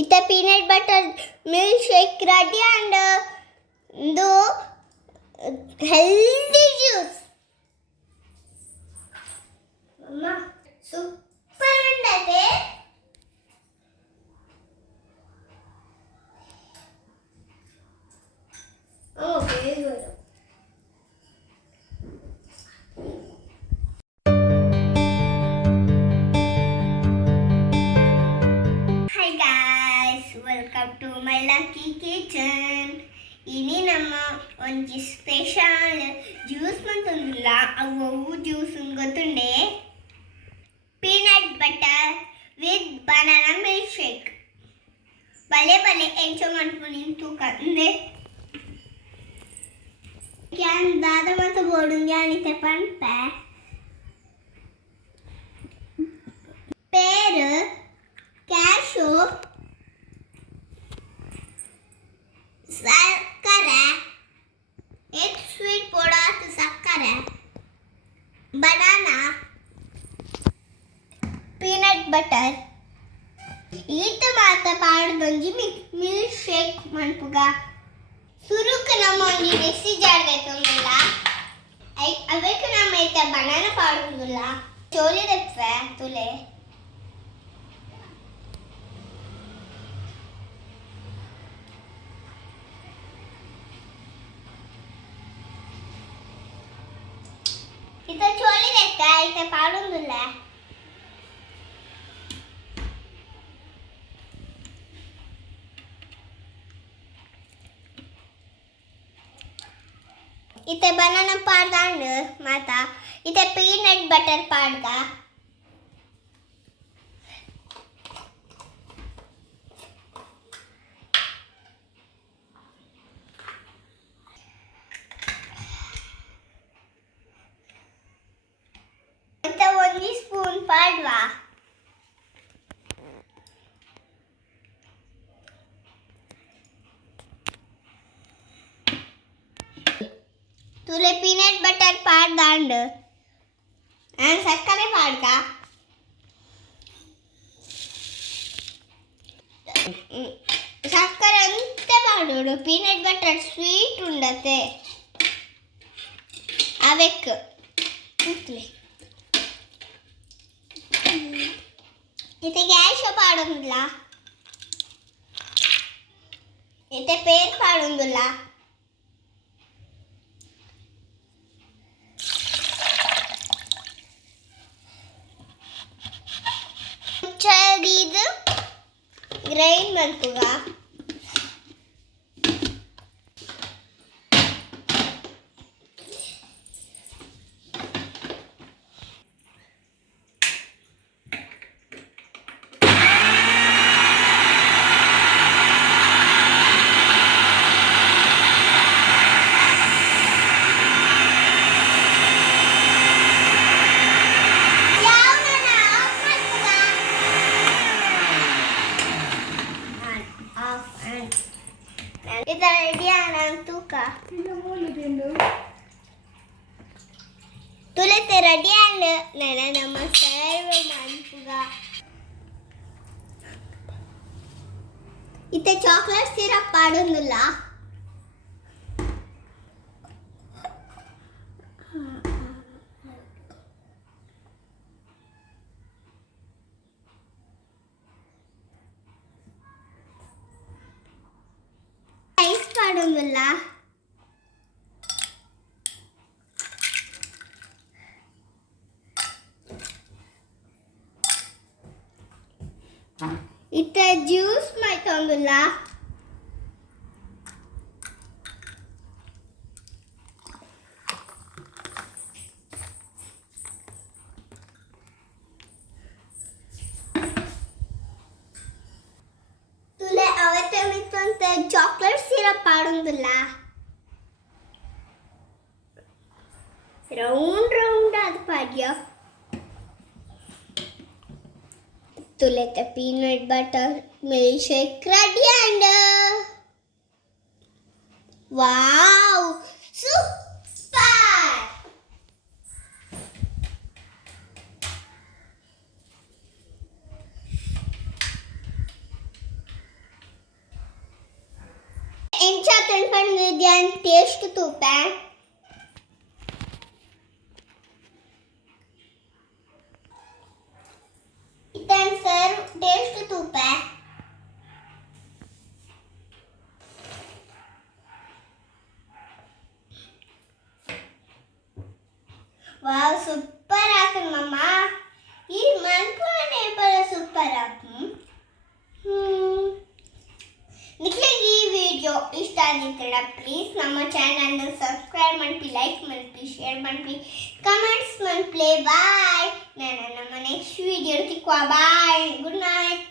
It's a peanut butter milkshake ready and the healthy juice. Mama, super undate. Oh, very good. Hi guys, welcome to my lucky kitchen. ini nama onji special juice mantundilla avu juice gotunde peanut butter with banana milkshake bale encho manpunintu kande kyan dada mata bodungi ani tepanpa peru cashew sakkare एक sweet पोडात sakkare banana peanut butter ಈತ ಮಾತ ಪಾಡ್ದೊಂಜಿ milk shake ಮನ್ಪುಗ ಸುರುಕ್ ನಮ್ಮ ಒಂಜಿ mixie ಜಾರ್ಗೆ ತೊಂದಿಲ್ಲ ಅವಕ್ಕೆ ನಮ್ಮ ಐತ banana ಪಾಡುದಿಲ್ಲ choli ದೆಪ್ಪೆ ತುಲೆ इता चोली देखता इता पाडुंदुल्ल इता बनाना पाडदांड माता इता पीनट बटर पाडगा इता 1 स्पून पाडवा तुले पीनट बटर पाडदांड and sakkare पाडगा sakkare ante पाडोडु पीनट बटर स्वीट उंडते avek utle इथे गॅस पाडुंदुल्ला इथे पेर पाडुंदुल्ला ಇದು ಗ್ರೈಂಡ್ ಮಾಡ್ಕುಗ Ita ready anantuka. Tulete ready and nana nama serve manpuga. Ita chocolate syrup padundulla. Ice padundulla. Ita juice maitondula. Tule avate mittonte chocolate syrup padundulla. Round adu padya. Tulete peanut butter milkshake ready and wow, super! ತಂದ್ಕೊಂಡಿದ್ಯಾನ್ taste ತೂಪ ಇದನ್ sir taste ತೂಪ wow super ಆಕನ್ ಮಮ್ಮ ಈ ಮಲ್ಪನೆ ಬರ super ಆಕನ್ ನಿಕ್ಲಿಗೆ ಈ video ಇಷ್ಟ ಆಗಿದ್ರೆ ಪ್ಲೀಸ್ ನಮ್ಮ ಚಾನಲ್ನ ಸಬ್ಸ್ಕ್ರೈಬ್ ಮಾಡಿ ಲೈಕ್ ಮಾಡಿ ಶೇರ್ ಮಾಡಿ ಕಮೆಂಟ್ಸ್ ಮಾಡಿ ಬಾಯ್ ನಾನು ನಮ್ಮ ನೆಕ್ಸ್ಟ್ ವಿಡಿಯೋ ಸಿಕ್ಕುವ ಬಾಯ್ ಗುಡ್ ನೈಟ್